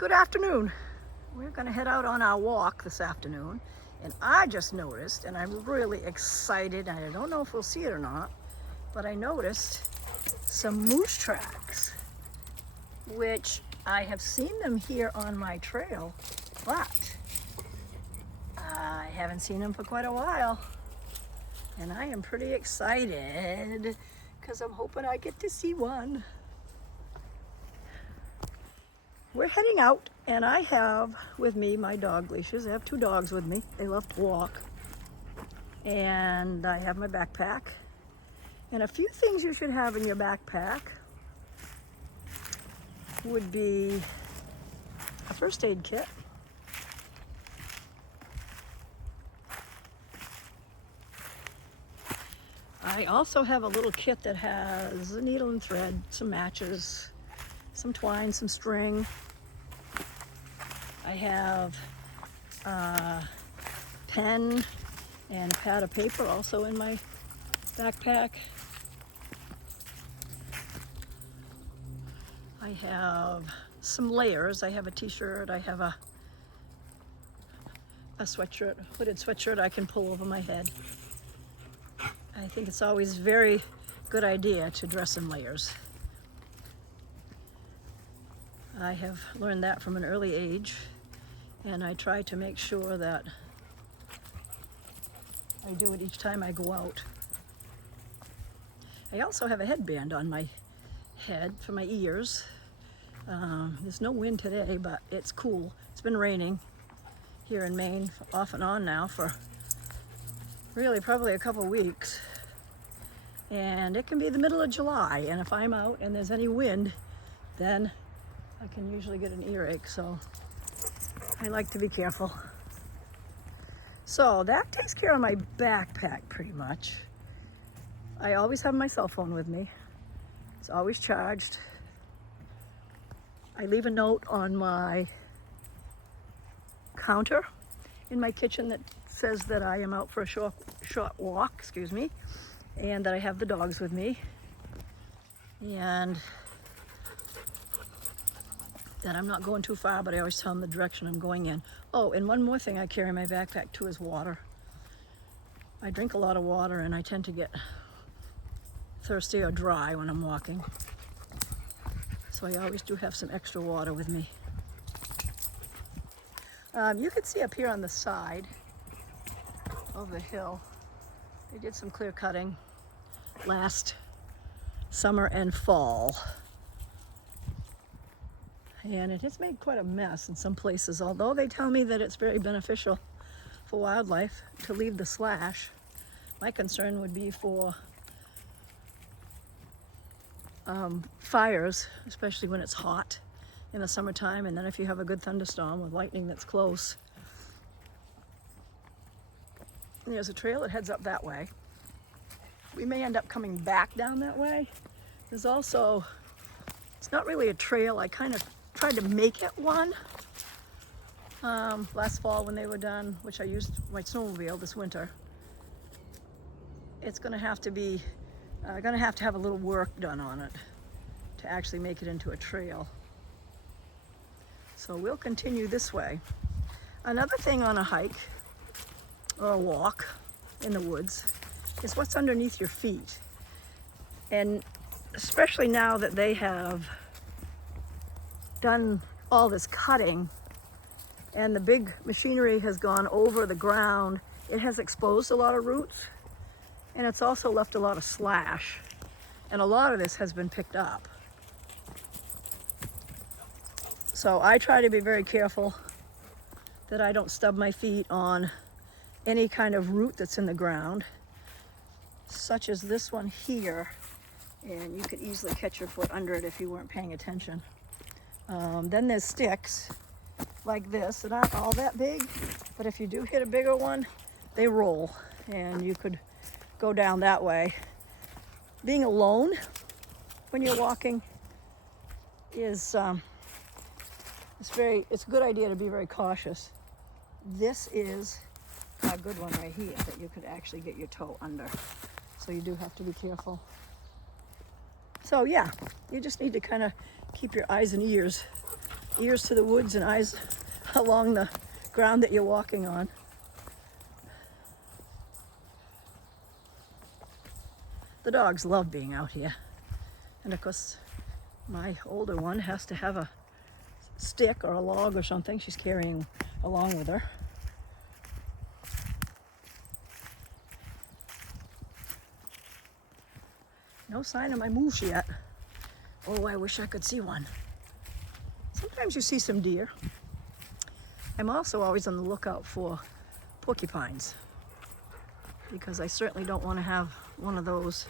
Good afternoon. We're going to head out on our walk this afternoon, and I just noticed, and I'm really excited, and I don't know if we'll see it or not, but I noticed some moose tracks, which I have seen them here on my trail, but I haven't seen them for quite a while, and I am pretty excited because I'm hoping I get to see one. We're heading out, and I have with me my dog leashes. I have two dogs with me. They love to walk. And I have my backpack. And a few things you should have in your backpack would be a first aid kit. I also have a little kit that has a needle and thread, some matches, some twine, some string. I have a pen and a pad of paper also in my backpack. I have some layers. I have a t-shirt. I have a sweatshirt, hooded sweatshirt I can pull over my head. I think it's always a very good idea to dress in layers. I have learned that from an early age, and I try to make sure that I do it each time I go out. I also have a headband on my head for my ears. There's no wind today, but it's cool. It's been raining here in Maine off and on now for really probably a couple weeks. And it can be the middle of July, and if I'm out and there's any wind, then I can usually get an earache, so I like to be careful. So that takes care of my backpack pretty much. I always have my cell phone with me. It's always charged. I leave a note on my counter in my kitchen that says that I am out for a short walk, and that I have the dogs with me, and that I'm not going too far, but I always tell them the direction I'm going in. Oh, and one more thing I carry in my backpack too is water. I drink a lot of water, and I tend to get thirsty or dry when I'm walking. So I always do have some extra water with me. You can see up here on the side of the hill, they did some clear cutting last summer and fall. And it has made quite a mess in some places, although they tell me that it's very beneficial for wildlife to leave the slash. My concern would be for fires, especially when it's hot in the summertime, and then if you have a good thunderstorm with lightning that's close. And there's a trail that heads up that way. We may end up coming back down that way. There's also, it's not really a trail, I kind of tried to make it one last fall when they were done, which I used my snowmobile this winter. It's going to have to be, have a little work done on it to actually make it into a trail. So we'll continue this way. Another thing on a hike or a walk in the woods is what's underneath your feet. And especially now that they have done all this cutting and the big machinery has gone over the ground, it has exposed a lot of roots, and it's also left a lot of slash, and a lot of this has been picked up. So I try to be very careful that I don't stub my feet on any kind of root that's in the ground, such as this one here, and you could easily catch your foot under it if you weren't paying attention. Then there's sticks like this that aren't all that big, but if you do hit a bigger one, they roll, and you could go down that way. Being alone when you're walking is it's a good idea to be very cautious. This is a good one right here that you could actually get your toe under, so you do have to be careful. So yeah, you just need to kind of keep your eyes and ears ears to the woods and eyes along the ground that you're walking on. The dogs love being out here. And of course, my older one has to have a stick or a log or something she's carrying along with her. No sign of my moose yet. Oh, I wish I could see one. Sometimes you see some deer. I'm also always on the lookout for porcupines, because I certainly don't want to have one of those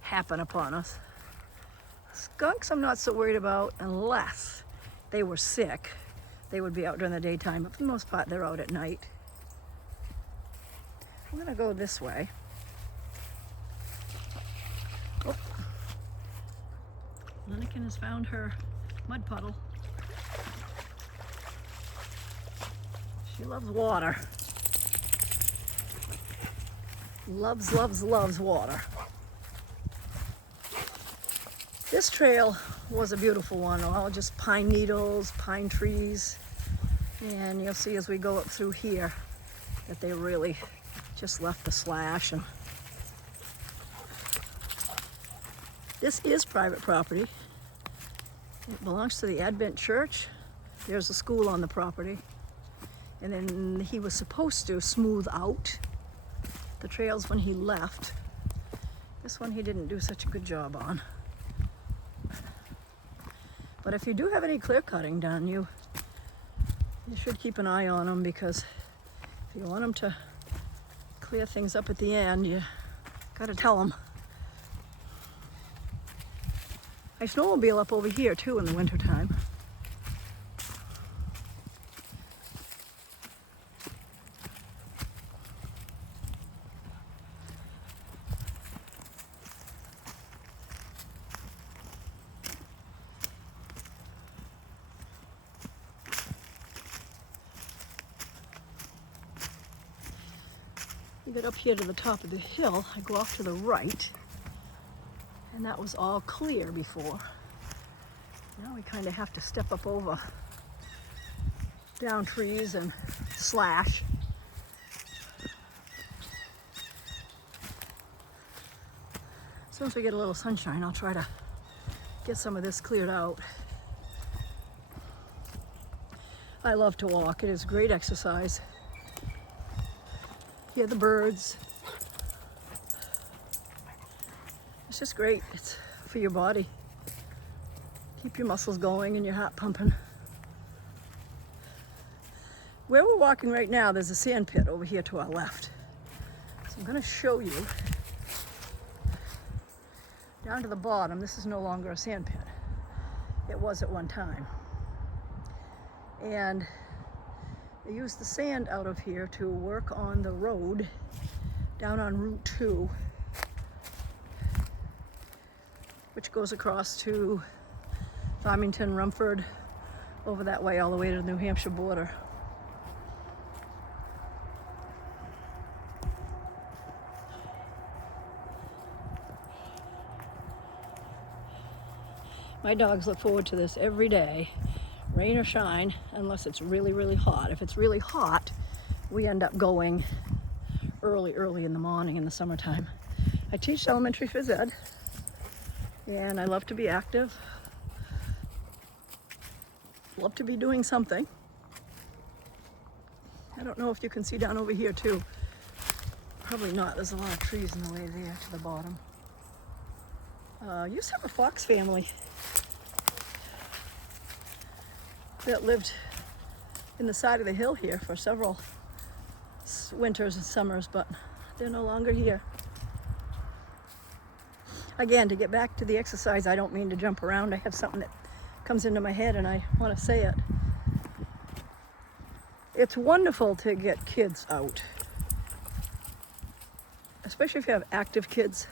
happen upon us. Skunks I'm not so worried about unless they were sick. They would be out during the daytime, but for the most part they're out at night. I'm gonna go this way. Oh. Lincoln has found her mud puddle. She loves water. Loves, loves, loves water. This trail was a beautiful one, all just pine needles, pine trees. And you'll see as we go up through here that they really just left the slash. And this is private property. It belongs to the Advent Church. There's a school on the property. And then he was supposed to smooth out the trails when he left. This one he didn't do such a good job on. But if you do have any clear cutting done, you should keep an eye on them, because if you want them to clear things up at the end, you gotta tell them. I snowmobile up over here too in the wintertime. You get up here to the top of the hill, I go off to the right, and that was all clear before. Now we kind of have to step up over down trees and slash. As soon as we get a little sunshine, I'll try to get some of this cleared out. I love to walk. It is great exercise. Hear the birds. It's just great. It's for your body. Keep your muscles going and your heart pumping. Where we're walking right now, there's a sand pit over here to our left. So I'm going to show you. Down to the bottom, this is no longer a sand pit. It was at one time. And they used the sand out of here to work on the road down on Route 2, which goes across to Farmington, Rumford, over that way all the way to the New Hampshire border. My dogs look forward to this every day, rain or shine, unless it's really, really hot. If it's really hot, we end up going early in the morning in the summertime. I teach elementary phys ed, and I love to be active. Love to be doing something. I don't know if you can see down over here too. Probably not. There's a lot of trees in the way there to the bottom. Used to have a fox family that lived in the side of the hill here for several winters and summers, but they're no longer here. Again, to get back to the exercise, I don't mean to jump around. I have something that comes into my head and I want to say it. It's wonderful to get kids out, especially if you have active kids.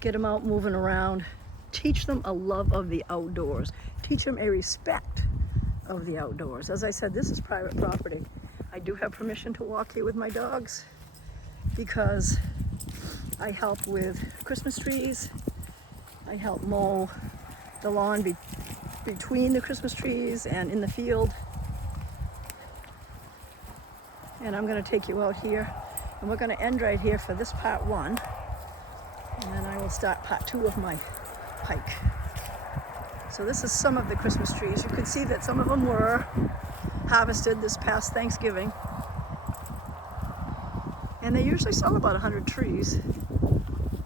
Get them out moving around. Teach them a love of the outdoors. Teach them a respect of the outdoors. As I said, this is private property. I do have permission to walk here with my dogs because I help with Christmas trees. I help mow the lawn between the Christmas trees and in the field. And I'm going to take you out here, and we're going to end right here for this part 1, and then I will start part 2 of my hike. So this is some of the Christmas trees. You can see that some of them were harvested this past Thanksgiving, and they usually sell about 100 trees,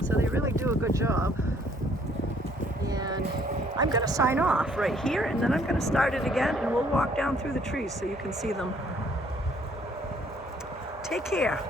so they really do a good job. And I'm going to sign off right here, and then I'm going to start it again, and we'll walk down through the trees so you can see them. Take care.